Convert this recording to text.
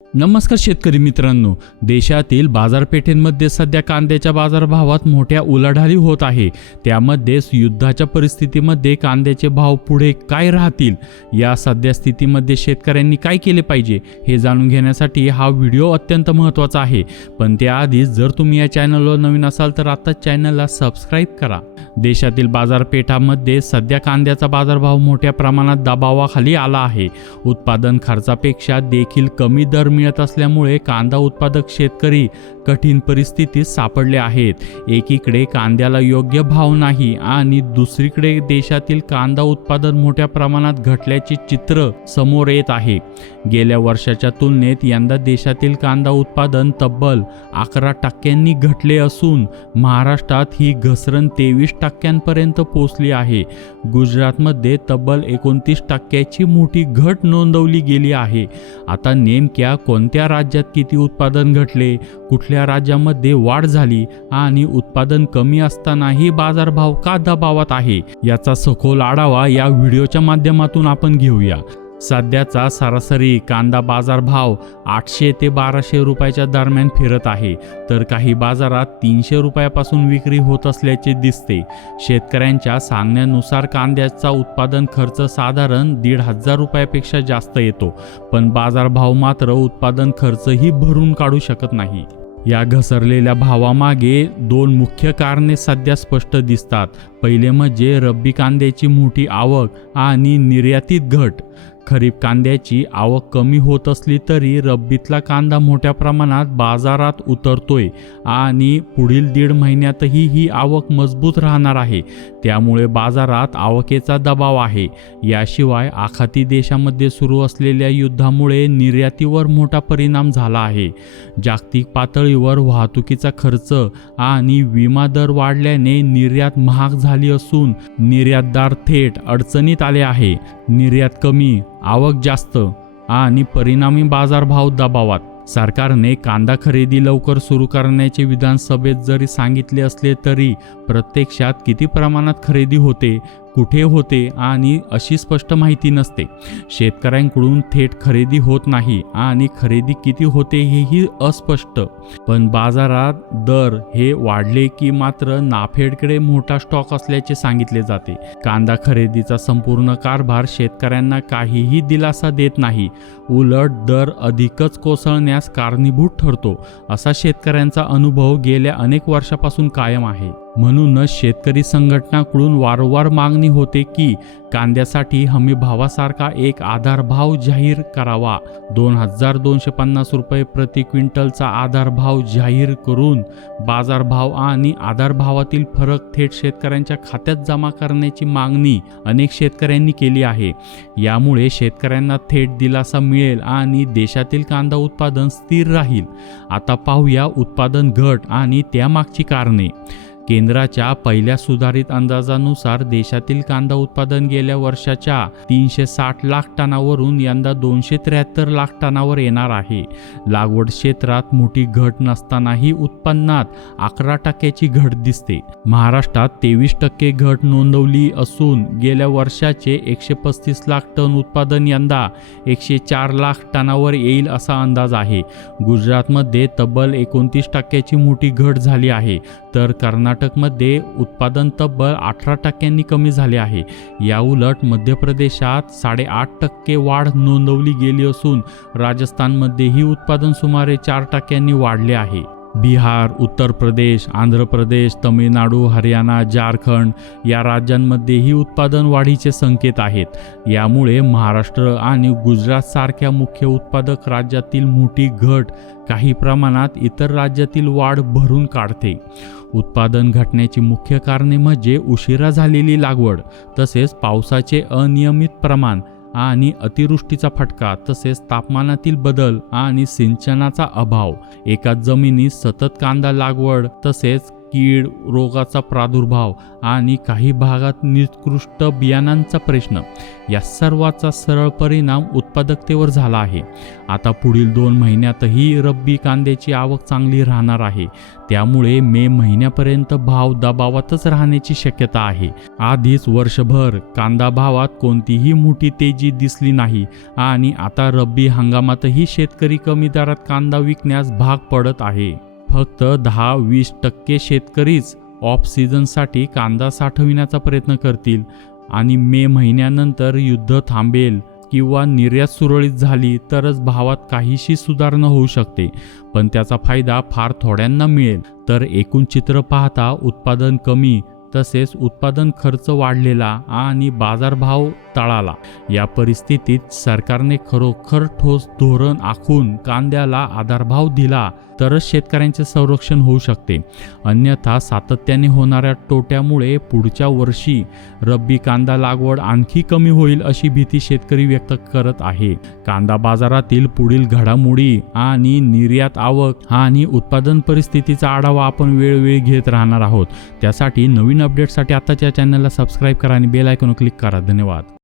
नमस्कार शेतकरी मित्रांनो, देशातील बाजारपेठेंमध्ये सध्या कांद्याच्या बाजारभावात मोठ्या उलाढाली होत आहे। त्यामध्येच युद्धाच्या परिस्थितीमध्ये कांद्याचे भाव पुढे काय राहतील, या सध्या स्थितीमध्ये शेतकऱ्यांनी काय केले पाहिजे हे जाणून घेण्यासाठी हा व्हिडिओ अत्यंत महत्त्वाचा आहे। पण त्याआधी जर तुम्ही या चॅनलवर नवीन असाल तर आता चॅनलला सबस्क्राइब करा। देशातील बाजारपेठांमध्ये सध्या कांद्याचा बाजारभाव मोठ्या प्रमाणात दबावाखाली आला आहे। उत्पादन खर्चापेक्षा देखील कमी दर मिळत असल्यामुळे कांदा उत्पादक शेतकरी कठीण परिस्थितीत सापडले आहेत। एकीकडे कांद्याला योग्य भाव नाही आणि दुसरीकडे देशातील कांदा उत्पादन मोठ्या प्रमाणात घटल्याचे चित्र समोर येत आहे। गेल्या वर्षाच्या तुलनेत यंदा देशातील कांदा उत्पादन तब्बल 11% घटले असून महाराष्ट्रात ही घसरण 23% पोहोचली आहे। गुजरातमध्ये तब्बल 29% मोठी घट नोंदवली गेली आहे। आता नेमक्या कोणत्या राज्यात किती उत्पादन घटले, कुठल्या राज्यामध्ये वाढ झाली आणि उत्पादन कमी असतानाही बाजारभाव का दबावात आहे, याचा सखोल आढावा या व्हिडिओच्या माध्यमातून आपण घेऊया। सध्याचा सरासरी कांदा बाजारभाव 800 ते 1200 रुपयाच्या दरम्यान फिरत आहे, तर काही बाजारात 300 रुपयापासून विक्री होत असल्याचे दिसते। शेतकऱ्यांच्या सांगण्यानुसार कांद्याचा उत्पादन खर्च साधारण 1500 रुपयापेक्षा जास्त येतो, पण बाजारभाव मात्र उत्पादन खर्चही भरून काढू शकत नाही। या घसरलेल्या भावामागे दोन मुख्य कारणे सध्या स्पष्ट दिसतात। पहिले म्हणजे रब्बी कांद्याची मोठी आवक आणि निर्यातीत घट। खरीप कांद्याची आवक कमी होत असली तरी रब्बीतला कांदा मोठ्या प्रमाणात बाजारात उतरतोय आणि पुढील 1.5 महिन्यातही ही आवक मजबूत राहणार आहे। त्यामुळे बाजारात आवकेचा दबाव आहे। याशिवाय आखाती देशामध्ये सुरू असलेल्या युद्धामुळे निर्यातीवर मोठा परिणाम झाला आहे। जागतिक पातळीवर वाहतुकीचा खर्च आणि विमा दर वाढल्याने निर्यात महाग झाली असून निर्यातदार थेट अडचणीत आले आहे। निर्यात कमी, आवक जास्त आणि परिणामी बाजारभाव दबावात। सरकारने कांदा खरेदी लवकर सुरू करण्याचे विधानसभेत जरी सांगितले असले तरी प्रत्यक्षात किती प्रमाणात खरेदी होते, कुठे होते आणि अशी स्पष्ट माहिती नसते। शेतकऱ्यांकडून थेट खरेदी होत नाही आणि खरेदी किती होते हेही अस्पष्ट। पण बाजारात दर हे वाढले की मात्र नाफेडकडे मोठा स्टॉक असल्याचे सांगितले जाते। कांदा खरेदीचा संपूर्ण कारभार शेतकऱ्यांना काहीही दिलासा देत नाही, उलट दर अधिकच कोसळण्यास कारणीभूत ठरतो, असा शेतकऱ्यांचा अनुभव गेल्या अनेक वर्षापासून कायम आहे। म्हणूनच शेतकरी संघटनांकडून वारंवार मागणी होते की कांद्यासाठी हमी भावासारखा एक आधारभाव जाहीर करावा। 2250 रुपये प्रति क्विंटलचा आधारभाव जाहीर करून बाजारभाव आणि आधारभावातील फरक थेट शेतकऱ्यांच्या खात्यात जमा करण्याची मागणी अनेक शेतकऱ्यांनी केली आहे। यामुळे शेतकऱ्यांना थेट दिलासा मिळेल आणि देशातील कांदा उत्पादन स्थिर राहील। आता पाहूया उत्पादन घट आणि त्यामागची कारणे। केंद्राच्या पहिल्या सुधारित अंदाजानुसार देशातील कांदा उत्पादन गेल्या वर्षाच्या 360 लाख टनावरून यंदा 273 लाख टनावर येणार आहे। लागवड क्षेत्रात मोठी घट नसतानाही उत्पन्नात 11% घट दिसते। महाराष्ट्रात 23% घट नोंदवली असून गेल्या वर्षाचे 135 लाख टन उत्पादन यंदा 104 लाख टनावर येईल असा अंदाज आहे। गुजरातमध्ये तब्बल 29% मोठी घट झाली आहे, तर कर्नाटकमध्ये उत्पादन तब्बल 18% कमी झाले आहे। याउलट मध्य प्रदेशात 8.5% वाढ नोंदवली गेली असून राजस्थानमध्येही उत्पादन सुमारे 4% वाढले आहे। बिहार, उत्तर प्रदेश, आंध्र प्रदेश, तमिळनाडू, हरियाणा, झारखंड या राज्यांमध्येही उत्पादन वाढीचे संकेत आहेत। यामुळे महाराष्ट्र आणि गुजरात सारख्या मुख्य उत्पादक राज्यातील मोठी घट काही प्रमाणात इतर राज्यातील वाढ भरून काढते। उत्पादन घटण्याची मुख्य कारणे म्हणजे उशिरा झालेली लागवड, तसेच पावसाचे अनियमित प्रमाण आणि अतिवृष्टीचा फटका, तसेच तापमानातील बदल आणि सिंचनाचा अभाव। एकाच जमिनीत सतत कांदा लागवड तसेच कीड रोगाचा प्रादुर्भाव आणि काही भागात निकृष्ट बियाणांचा प्रश्न या सर्वाचा सरळ परिणाम उत्पादकतेवर झाला आहे. आता पुढील 2 महिन्यातही रब्बी कांद्याची आवक चांगली राहणार आहे. त्यामुळे मे महिन्यापर्यंत भाव दबावातच राहण्याची शक्यता आहे. आधीच वर्षभर कांदा भावात कोणतीही मोठी तेजी दिसली नाही आणि आता रब्बी हंगामातही शेतकरी कमी दरात कांदा विकण्यास भाग पडत आहे. फक्त 10-20% शेतकरीच ऑफ सीझनसाठी कांदा साठविण्याचा प्रयत्न करतील आणि मे महिन्यानंतर युद्ध थांबेल किंवा निर्यात सुरळीत झाली तरच भावात काहीशी सुधारणा होऊ शकते, पण त्याचा फायदा फार थोड्यांना मिळेल. तर एकूण चित्र पाहता उत्पादन कमी तसेच उत्पादन खर्च वाढलेला आणि बाजारभाव तळाला या परिस्थितीत सरकारने खरोखर ठोस धोरण आखून कांद्याला आधारभाव दिला तरच शेतकऱ्यांचे संरक्षण होऊ शकते. अन्यथा सातत्याने होणाऱ्या तोट्यामुळे पुढच्या वर्षी रब्बी कांदा लागवड आणखी कमी होईल अशी भीती शेतकरी व्यक्त करत आहे. कांदा बाजारातील पुढील घडामोडी आणि निर्यात आवक आणि उत्पादन परिस्थितीचा आढावा आपण वेळोवेळी घेत राहणार आहोत. त्यासाठी नवीन अपडेटसाठी आताच्या चॅनलला सबस्क्राईब करा आणि बेल आयकॉन क्लिक करा. धन्यवाद.